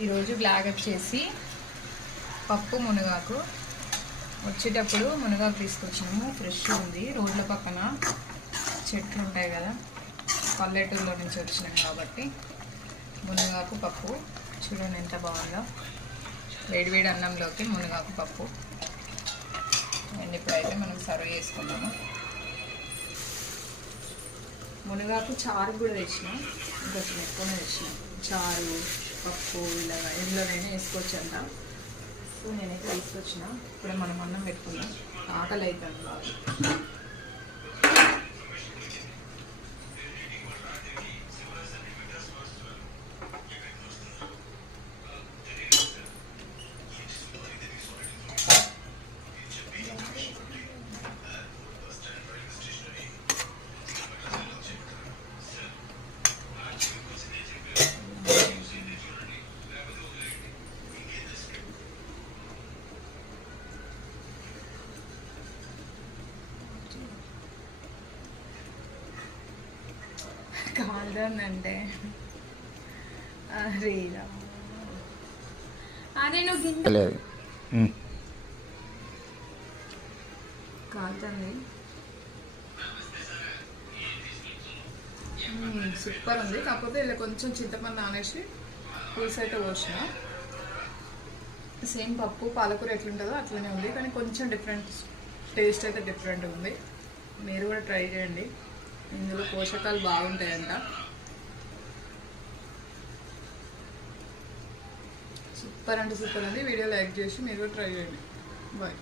ఈరోజు బ్లాగ్ వచ్చేసి పప్పు మునగాకు. వచ్చేటప్పుడు మునగాకు తీసుకొచ్చినాము, ఫ్రెష్ ఉంది. రోడ్ల పక్కన చెట్లు ఉంటాయి కదా, పల్లెటూరులో నుంచి వచ్చినాం కాబట్టి మునగాకు పప్పు చూడండి ఎంత బాగుందో. వేడివేడి అన్నంలోకి మునగాకు పప్పు. అండ్ ఇప్పుడైతే మనం సర్వ్ చేసుకుందాము. మునగాకు చారు కూడా తెచ్చినాం, ఇంకొంచెం ఎక్కువనే తెచ్చినాం. చారు పప్పు ఇలాగా ఎందులోనైనా వేసుకోవచ్చు అంట. సో నేనైతే తీసుకొచ్చిన. ఇప్పుడే మనం అన్నం పెట్టుకున్నాం, ఆకలి అవుతుంది బాగా. కాదంటే అరే అదే నువ్వు కాదండి. సూపర్ ఉంది. కాకపోతే ఇలా కొంచెం చింతపండు నానేసి పులుసు అయితే పోసిన. సేమ్ పప్పు పాలకూర ఎట్లుంటుందో అట్లనే ఉంది, కానీ కొంచెం డిఫరెంట్ టేస్ట్ అయితే డిఫరెంట్ ఉంది. మీరు కూడా ట్రై చేయండి, ఇందులో పోషకాలు బాగుంటాయంట. సూపర్ అంటే సూపర్ ఉంది. వీడియో లైక్ చేసి మీరు కూడా ట్రై చేయండి. బాయ్.